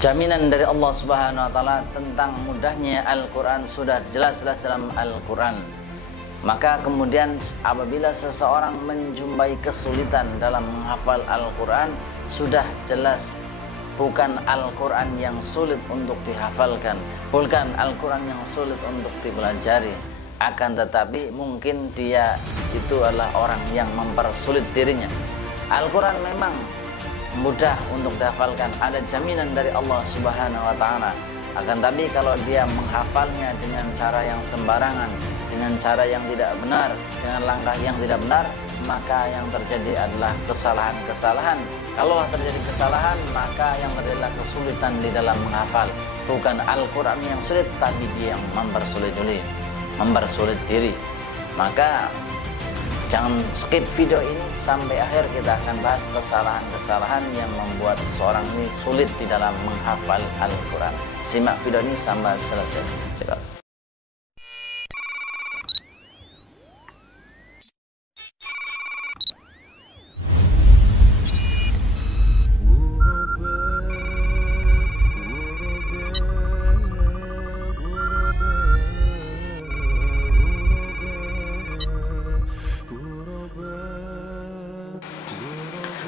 Jaminan dari Allah Subhanahu wa taala tentang mudahnya Al-Qur'an sudah jelas-jelas dalam Al-Qur'an. Maka kemudian apabila seseorang menjumpai kesulitan dalam menghafal Al-Qur'an, sudah jelas bukan Al-Qur'an yang sulit untuk dihafalkan, bukan Al-Qur'an yang sulit untuk dipelajari, akan tetapi mungkin dia itu adalah orang yang mempersulit dirinya. Al-Qur'an memang mudah untuk dihafalkan, ada jaminan dari Allah Subhanahu wa taala. Akan tapi kalau dia menghafalnya dengan cara yang sembarangan, dengan cara yang tidak benar, dengan langkah yang tidak benar, maka yang terjadi adalah kesalahan-kesalahan. Kalau terjadi kesalahan, maka yang terjadi adalah kesulitan di dalam menghafal. Bukan Al-Qur'an yang sulit, tapi dia yang mempersulit diri. Maka jangan skip video ini sampai akhir, kita akan bahas kesalahan-kesalahan yang membuat seseorang ini sulit di dalam menghafal Al-Quran. Simak video ini sampai selesai. Silakan.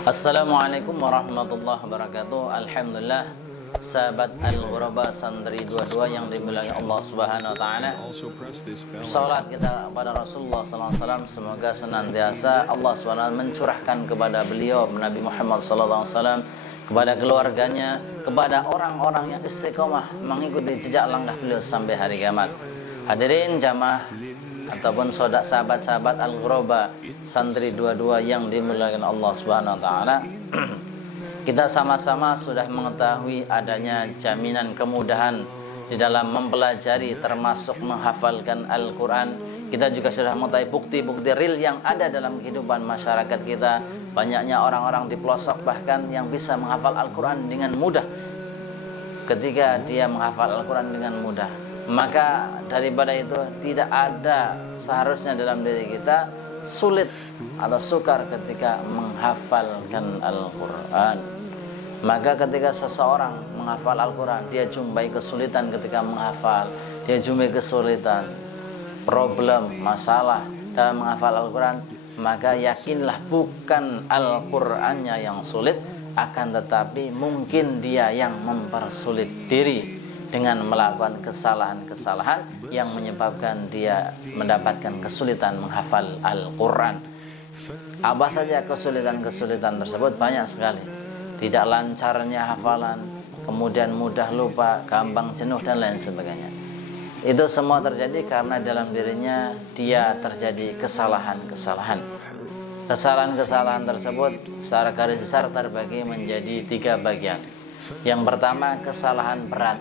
Assalamualaikum warahmatullahi wabarakatuh. Alhamdulillah, sahabat Al-Ghuraba Santri 22 yang dimuliakan Allah Subhanahu wa taala. Salat kita kepada Rasulullah sallallahu alaihi wasallam, semoga senantiasa Allah Subhanahu wa taala mencurahkan kepada beliau Nabi Muhammad sallallahu alaihi wasallam, kepada keluarganya, kepada orang-orang yang istiqomah mengikuti jejak langkah beliau sampai hari kiamat. Hadirin jamaah ataupun sahabat-sahabat Al-Ghuraba Santri 22 yang dimuliakan Allah Subhanahu wa taala. Kita sama-sama sudah mengetahui adanya jaminan kemudahan di dalam mempelajari termasuk menghafalkan Al-Qur'an. Kita juga sudah mengetahui bukti-bukti real yang ada dalam kehidupan masyarakat kita. Banyaknya orang-orang di pelosok bahkan yang bisa menghafal Al-Qur'an dengan mudah. Ketika dia menghafal Al-Qur'an dengan mudah, maka daripada itu tidak ada seharusnya dalam diri kita sulit atau sukar ketika menghafalkan Al-Quran. Maka ketika seseorang menghafal Al-Quran, dia jumpai kesulitan ketika menghafal, dia jumpai kesulitan, problem, masalah dalam menghafal Al-Quran, maka yakinlah bukan Al-Qurannya yang sulit, akan tetapi mungkin dia yang mempersulit diri dengan melakukan kesalahan-kesalahan yang menyebabkan dia mendapatkan kesulitan menghafal Al-Quran. Apa saja kesulitan-kesulitan tersebut? Banyak sekali. Tidak lancarnya hafalan, kemudian mudah lupa, gampang jenuh, dan lain sebagainya. Itu semua terjadi karena dalam dirinya dia terjadi kesalahan-kesalahan. Kesalahan-kesalahan tersebut secara garis besar terbagi menjadi 3 bagian. Yang pertama, kesalahan berat.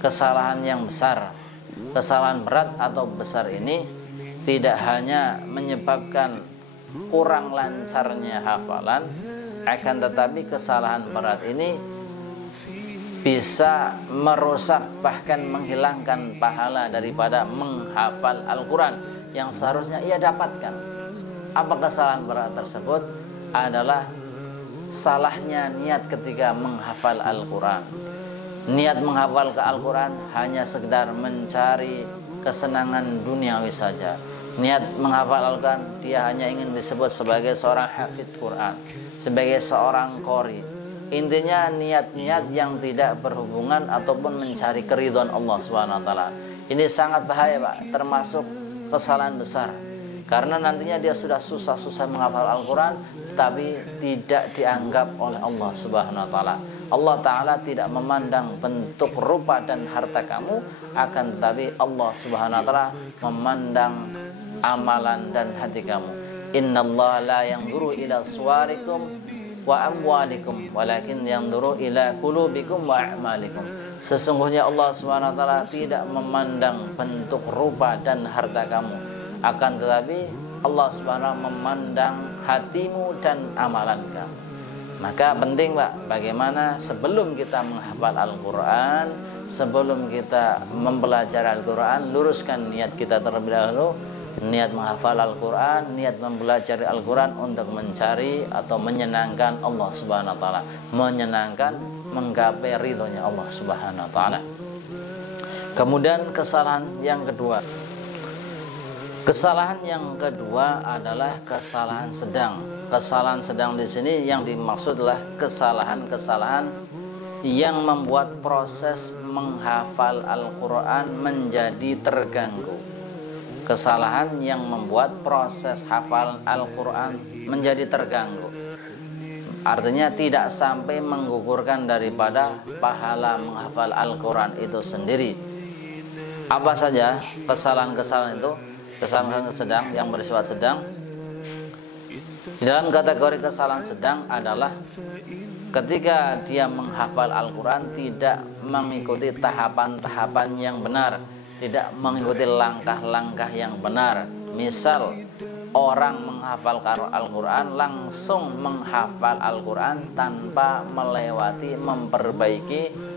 Kesalahan yang besar. Kesalahan berat atau besar ini tidak hanya menyebabkan kurang lancarnya hafalan, akan tetapi kesalahan berat ini bisa merusak bahkan menghilangkan pahala daripada menghafal Al-Quran yang seharusnya ia dapatkan. Apa kesalahan berat tersebut? Adalah salahnya niat ketika menghafal Al-Quran. Niat menghafal ke Al-Quran hanya sekedar mencari kesenangan duniawi saja. Niat menghafal Al-Quran, dia hanya ingin disebut sebagai seorang hafidh Quran, sebagai seorang qori. Intinya niat-niat yang tidak berhubungan ataupun mencari keridhaan Allah Subhanahu wa taala. Ini sangat bahaya, Pak, termasuk kesalahan besar. Karena nantinya dia sudah susah-susah menghafal Al-Quran, tapi tidak dianggap oleh Allah Subhanahu wa taala. Allah Ta'ala tidak memandang bentuk, rupa, dan harta kamu, akan tetapi Allah Subhanahu wa taala memandang amalan dan hati kamu. Innallaha la yanzuru ila suwarikum wa amwalikum walakin yanzuru ila qulubikum wa a'malikum. Sesungguhnya Allah Subhanahu wa taala tidak memandang bentuk, rupa, dan harta kamu, akan tetapi Allah Subhanahu wa taala memandang hatimu dan amalan kamu. Maka penting, Pak, bagaimana sebelum kita menghafal Al-Quran, sebelum kita mempelajari Al-Quran, luruskan niat kita terlebih dahulu. Niat menghafal Al-Quran, niat mempelajari Al-Quran untuk mencari atau menyenangkan Allah Subhanahu wa taala, menyenangkan menggapai ridhonya Allah Subhanahu wa taala. Kemudian kesalahan yang kedua. Kesalahan yang kedua adalah kesalahan sedang. Kesalahan sedang di sini yang dimaksud adalah kesalahan-kesalahan yang membuat proses menghafal Al-Quran menjadi terganggu. Kesalahan yang membuat proses hafal Al-Quran menjadi terganggu. Artinya tidak sampai menggugurkan daripada pahala menghafal Al-Quran itu sendiri. Apa saja kesalahan-kesalahan itu? Kesalahan sedang yang bersifat sedang. Di dalam kategori kesalahan sedang adalah ketika dia menghafal Al-Quran tidak mengikuti tahapan-tahapan yang benar, tidak mengikuti langkah-langkah yang benar. Misal orang menghafal Al-Quran langsung menghafal Al-Quran tanpa melewati,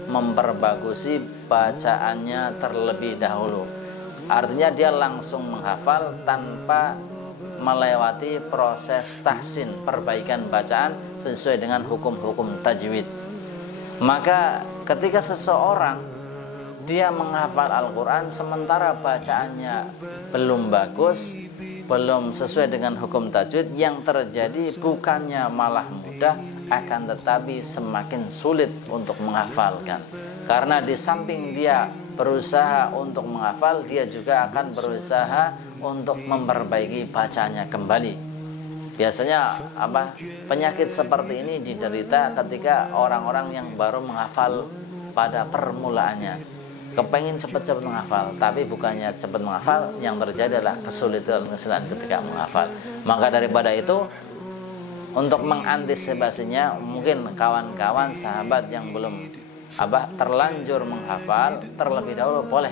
memperbagusi bacaannya terlebih dahulu. Artinya dia langsung menghafal tanpa melewati proses tahsin, perbaikan bacaan sesuai dengan hukum-hukum tajwid. Maka ketika seseorang dia menghafal Al-Quran sementara bacaannya belum bagus, belum sesuai dengan hukum tajwid, yang terjadi bukannya malah mudah, akan tetapi semakin sulit untuk menghafalkan. Karena di samping dia berusaha untuk menghafal, dia juga akan berusaha untuk memperbaiki bacanya kembali. Biasanya penyakit seperti ini diderita ketika orang-orang yang baru menghafal pada permulaannya, kepengen cepat-cepat menghafal, tapi bukannya cepat menghafal, yang terjadi adalah kesulitan ketika menghafal. Maka daripada itu, untuk mengantisipasinya, mungkin kawan-kawan sahabat yang belum terlanjur menghafal, terlebih dahulu boleh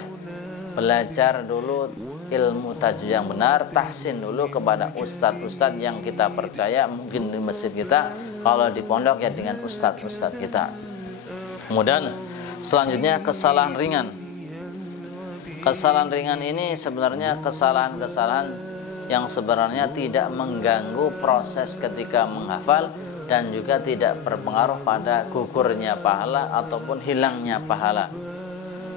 belajar dulu ilmu tajwid yang benar, tahsin dulu kepada ustadz-ustadz yang kita percaya, mungkin di masjid kita, kalau di pondok ya dengan ustadz-ustadz kita. Kemudian selanjutnya kesalahan ringan. Kesalahan ringan ini sebenarnya kesalahan-kesalahan yang sebenarnya tidak mengganggu proses ketika menghafal dan juga tidak berpengaruh pada gugurnya pahala ataupun hilangnya pahala.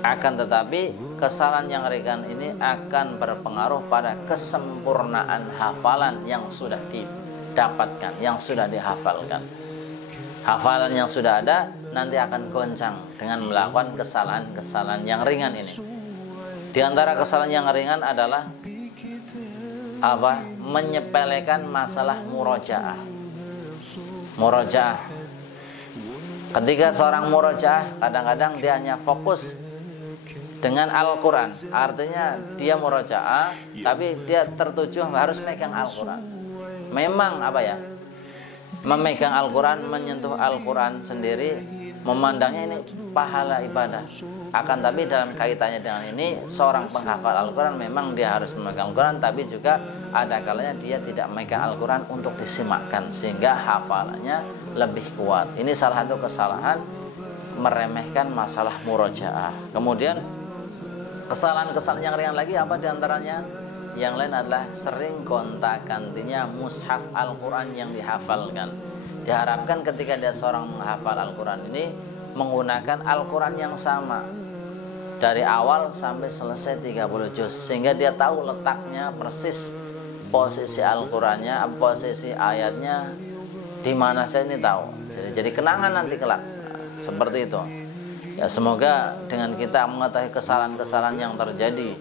Akan tetapi kesalahan yang ringan ini akan berpengaruh pada kesempurnaan hafalan yang sudah didapatkan, yang sudah dihafalkan. Hafalan yang sudah ada nanti akan goncang dengan melakukan kesalahan-kesalahan yang ringan ini. Di antara kesalahan yang ringan adalah menyepelekan masalah murojaah. Murojaah. Ketika seorang murojaah, kadang-kadang dia hanya fokus dengan Al-Quran. Artinya dia murojaah, tapi dia tertuju harus megang Al-Quran. Memang memegang Al-Quran, menyentuh Al-Quran sendiri, memandangnya ini pahala ibadah. Akan tapi dalam kaitannya dengan ini, seorang penghafal Al-Quran memang dia harus memegang Al-Quran, tapi juga ada kalanya dia tidak memegang Al-Quran untuk disimakkan, sehingga hafalannya lebih kuat. Ini salah satu kesalahan, meremehkan masalah murojaah. Kemudian kesalahan-kesalahan yang ringan lagi apa diantaranya? Yang lain adalah sering gonta-gantinya mushaf Al-Quran yang dihafalkan. Diharapkan ketika dia seorang menghafal Al-Quran ini menggunakan Al-Quran yang sama dari awal sampai selesai 30 juz, sehingga dia tahu letaknya persis, posisi Al-Qurannya, posisi ayatnya di mana, saya ini tahu. Jadi kenangan nanti kelak. Seperti itu. Ya, semoga dengan kita mengetahui kesalahan-kesalahan yang terjadi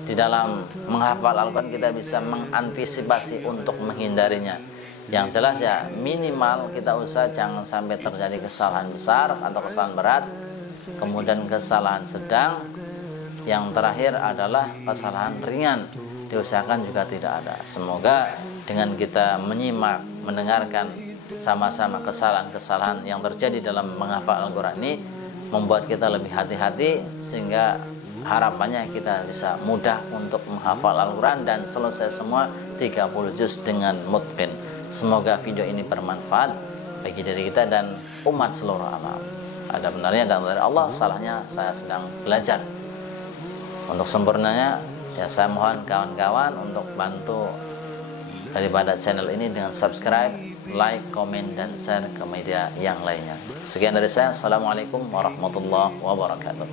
di dalam menghafal Al-Quran, kita bisa mengantisipasi untuk menghindarinya. Yang jelas ya, minimal kita usaha jangan sampai terjadi kesalahan besar atau kesalahan berat. Kemudian kesalahan sedang. Yang terakhir adalah kesalahan ringan, diusahakan juga tidak ada. Semoga dengan kita menyimak, mendengarkan sama-sama kesalahan-kesalahan yang terjadi dalam menghafal Al-Quran ini membuat kita lebih hati-hati, sehingga harapannya kita bisa mudah untuk menghafal Al-Quran dan selesai semua 30 juz dengan mutqin. Semoga video ini bermanfaat bagi diri kita dan umat seluruh alam. Ada benarnya dan dari Allah, salahnya saya sedang belajar. Untuk sempurnanya ya saya mohon kawan-kawan untuk bantu daripada channel ini dengan subscribe, like, komen, dan share ke media yang lainnya. Sekian dari saya. Assalamualaikum warahmatullahi wabarakatuh.